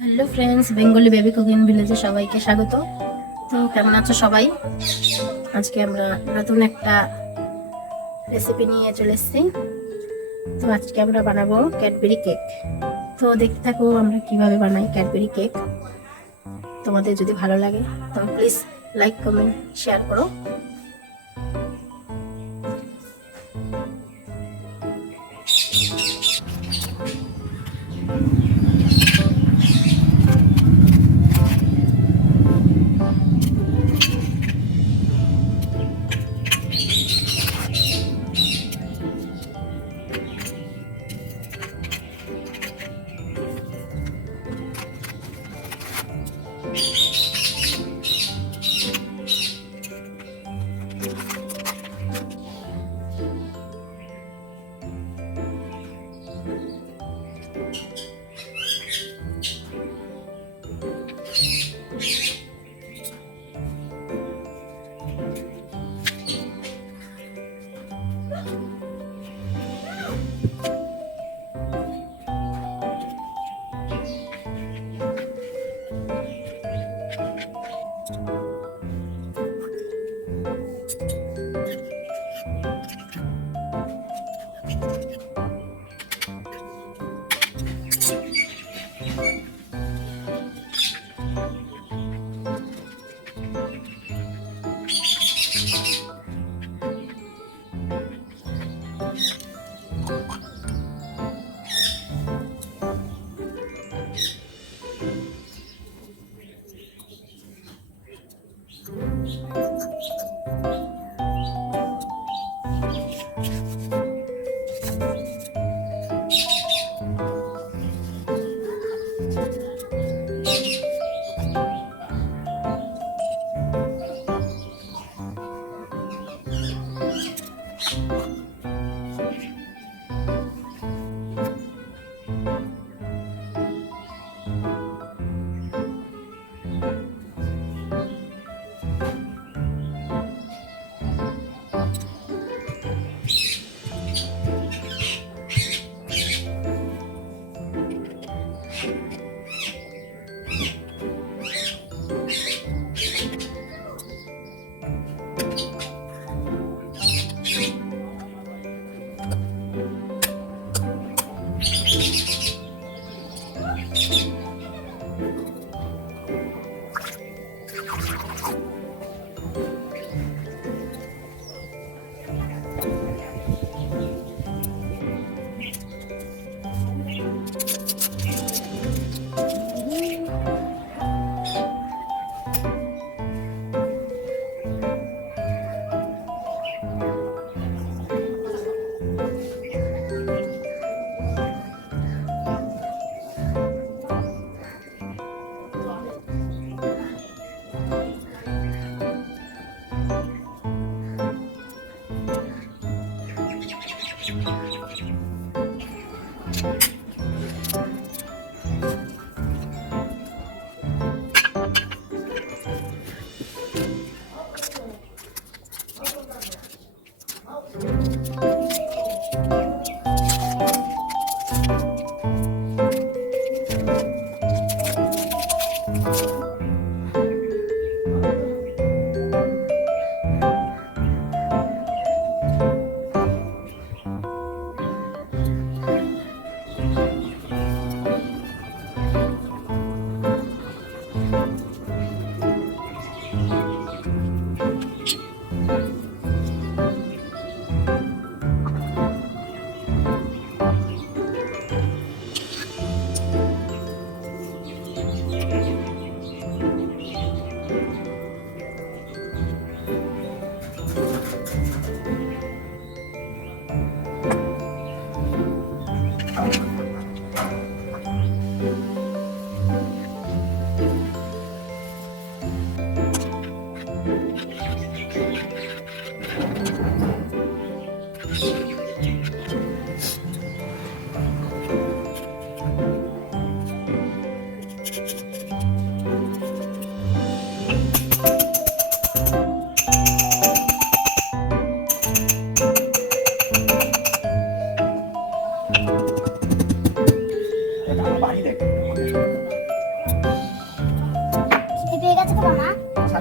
Hello friends, Bengali baby cooking ভিলেজে সবাইকে স্বাগত। তো কেমন আছো সবাই? আজকে আমরা নতুন একটা রেসিপি নিয়ে চলে এসেছি। তো আজকে আমরা বানাবো ক্যাডবেরি কেক। তো দেখতে থাকো আমরা কিভাবে বানাই ক্যাডবেরি কেক। তোমাদের যদি ভালো লাগে তবে প্লিজ লাইক, কমেন্ট, শেয়ার করো।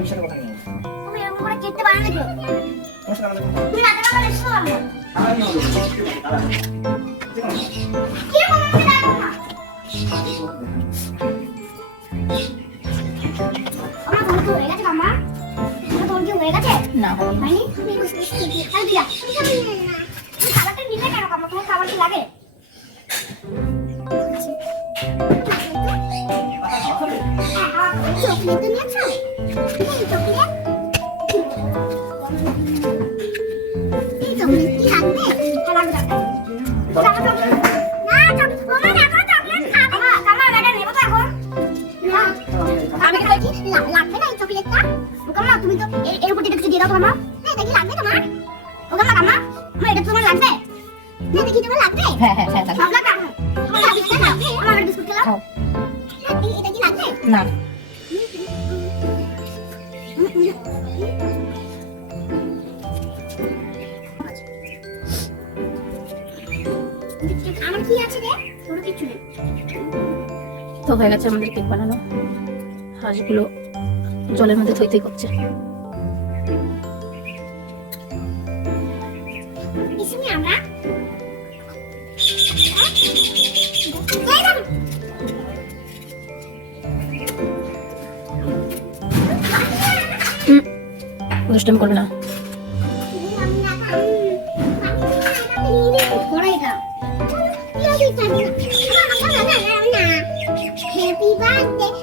তুমি এরকম করে কেটে পারো নাকি? তুমি রাতে বেলা এসো আমরা। কি বলতে দেখো না। আমার তোমার কি হয়ে গেছে মামা? তোমার কি হয়ে গেছে? না হয়নি? তুমি খাই দিয়া। খাবারটা নিলে কেন মামা? তোমার খাবার কি লাগে? চকলেট নিয়েছো? চকলেট? এই চকলেট কি লাগবে? হ্যাঁ লাগবে। না চকলেট ওমা দেখো চকলেট খাবে। কামা এটা নেব তো এখন। না আমি খাই কি লাগবে না এই চকলেটটা? ওকামা তুমি তো এর উপর দিয়ে কিছু দিয়ে দাও তো মামা। না এটা কি লাগবে তোমার? ওকামা কামা আমার এটা তোমার লাগবে? না দেখি তোমার লাগবে? হ্যাঁ হ্যাঁ হ্যাঁ সব লাগবে তোমার লাগবে না? আমার বিস্কুট খেলাও। এটা কি লাগবে? না আমার কি আছে রে? তোর কিছু নেই। তো হয়ে গেছে আমাদের কেক বানানো। হাঁসগুলো জলের মধ্যে থই থই করছে। ইসমি আমরা দুষ্টামি করবে না। Happy birthday